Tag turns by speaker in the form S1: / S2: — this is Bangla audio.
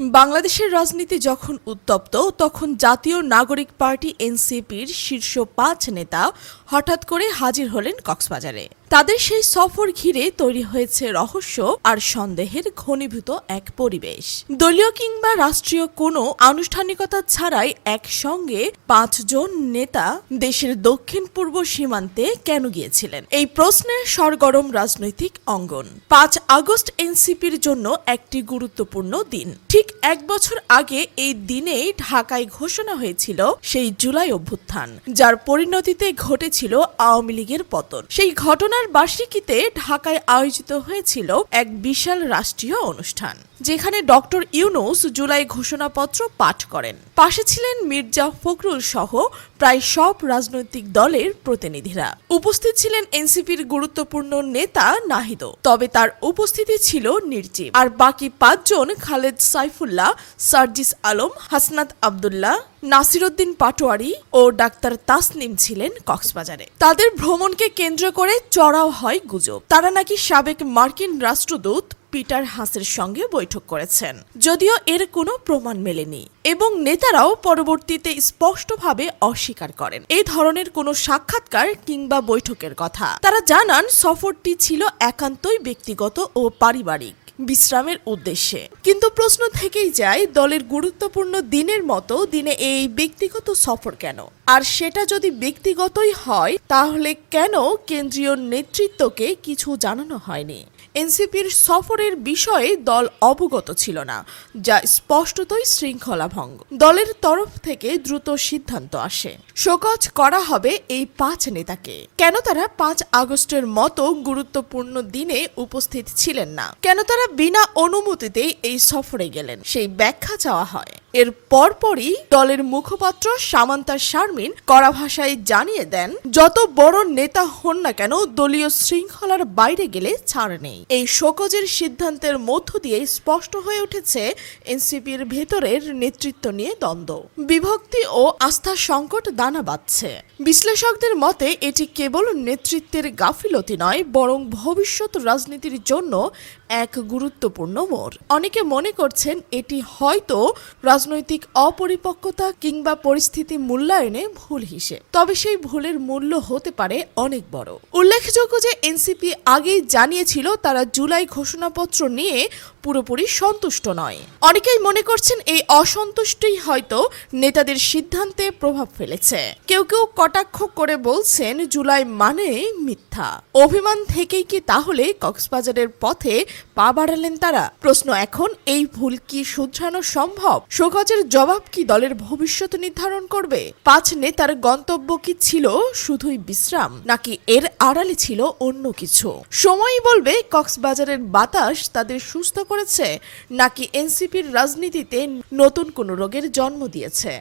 S1: বাংলাদেশের রাজনীতি যখন উত্তপ্ত, তখন জাতীয় নাগরিক পার্টি এনসিপির শীর্ষ পাঁচ নেতা হঠাৎ করে হাজির হলেন কক্সবাজারে। তাদের সেই সফর ঘিরে তৈরি হয়েছে রহস্য আর সন্দেহের ঘনীভূত এক পরিবেশ। দলীয় কিংবা রাষ্ট্রীয় কোনো আনুষ্ঠানিকতা ছাড়াই একসঙ্গে পাঁচজন নেতা দেশের দক্ষিণ পূর্ব সীমান্তে কেন গিয়েছিলেন? এই প্রশ্নের সরগরম রাজনৈতিক অঙ্গন। পাঁচ আগস্ট এনসিপির জন্য একটি গুরুত্বপূর্ণ দিন। ঠিক এক বছর আগে এই দিনেই ঢাকায় ঘোষণা হয়েছিল সেই জুলাই অভ্যুত্থান, যার পরিণতিতে ঘটেছিল আওয়ামী লীগের পতন। সেই ঘটনার বার্ষিকীতে ঢাকায় আয়োজিত হয়েছিল এক বিশাল রাষ্ট্রীয় অনুষ্ঠান, যেখানে ডক্টর ইউনুস জুলাই ঘোষণাপত্র পাঠ করেন। পাশে ছিলেন মির্জা ফখরুল সহ প্রায় সব রাজনৈতিক দলের প্রতিনিধিরা। উপস্থিত ছিলেন এনসিপির গুরুত্বপূর্ণ নেতা নাহিদ তবে তার উপস্থিতি ছিল নির্জীব। আর বাকি পাঁচজন খালেদ সাইফুল্লাহ, সার্জিস আলম, হাসনাত আবদুল্লাহ নাসিরুদ্দিন পাটোয়ারি ও ডাক্তার তাসনিম ছিলেন কক্সবাজারে। তাদের ভ্রমণকে কেন্দ্র করে চড়াও হয় গুজব। তারা নাকি সাবেক মার্কিন রাষ্ট্রদূত পিটার হাসের সঙ্গে বৈঠক করেছেন। যদিও এর কোনো প্রমাণ মেলেনি এবং নেতারাও পরবর্তীতে স্পষ্টভাবে অস্বীকার করেন। এই ধরনের কোনো সাক্ষাৎকার কিংবা বৈঠকের কথা। তারা জানান, সফরটি ছিল একান্তই ব্যক্তিগত ও পারিবারিক বিশ্রামের উদ্দেশ্যে। কিন্তু প্রশ্ন থেকেই যায়, দলের গুরুত্বপূর্ণ দিনের মতো দিনে এই ব্যক্তিগত সফর কেন? আর সেটা যদি ব্যক্তিগতই হয়, তাহলে কেন কেন্দ্রীয় নেতৃত্বকে কিছু জানানো হয়নি? এনসিপির সফরের বিষয়ে দল অবগত ছিল না, যা স্পষ্টতই শৃঙ্খলা ভঙ্গ দলের তরফ থেকে দ্রুত সিদ্ধান্ত আসে। শোকজ করা হবে এই পাঁচ নেতাকে। কেন তারা পাঁচ আগস্টের মতো গুরুত্বপূর্ণ দিনে উপস্থিত ছিলেন না? কেন তারা বিনা অনুমতিতে এই সফরে গেলেন? সেই ব্যাখ্যা চাওয়া হয়। এর পরপরই দলের মুখপাত্র সামান্তা শারমিন কড়া ভাষায় জানিয়ে দেন, যত বড় নেতা হন না কেন, দলীয় শৃঙ্খলার বাইরে গেলে ছাড় নেই। এই শোকজের সিদ্ধান্তের মধ্য দিয়ে স্পষ্ট হয়ে উঠেছে এনসিপির ভেতরের নেতৃত্ব নিয়ে দ্বন্দ্ব। বিভক্তি ও আস্থা সংকট দানা বাঁধছে। বিশ্লেষকদের মতে, এটি কেবল নেতৃত্বের গাফিলতি নয়, বরং ভবিষ্যৎ রাজনীতির জন্য এক গুরুত্বপূর্ণ মোড়। অনেকে মনে করছেন, এটি হয়তো রাজনৈতিক অপরিপক্কতা কিংবা পরিস্থিতি মূল্যায়নে ভুল হিসেব। তবে সেই ভুলের মূল্য হতে পারে অনেক বড়। উল্লেখযোগ্য যে, এনসিপি আগেই জানিয়েছিল তারা জুলাই ঘোষণাপত্র নিয়ে পুরোপুরি সন্তুষ্ট নয়। অনেকেই মনে করছেন এই অসন্তুষ্টিই হয়তো নেতাদের সিদ্ধান্তে প্রভাব ফেলেছে। কেউ কেউ কটাক্ষ করে বলছেন জুলাই মানে মিথ্যা। অভিমান থেকেই কি তাহলে কক্সবাজারের পথে পা বাড়ালেন তারা? প্রশ্ন এখন, এই ভুল কি শুধরানো সম্ভব? সোগজের জবাব কি দলের ভবিষ্যৎ নির্ধারণ করবে? পাঁচ নেতার গন্তব্য কি ছিল শুধুই বিশ্রাম, নাকি এর আড়ালে ছিল অন্য কিছু? সময়ই বলবে কক্সবাজারের বাতাস তাদের সুস্থ করেছে নাকি এনসিপির রাজনীতিতে নতুন কোনো রোগের জন্ম দিয়েছে?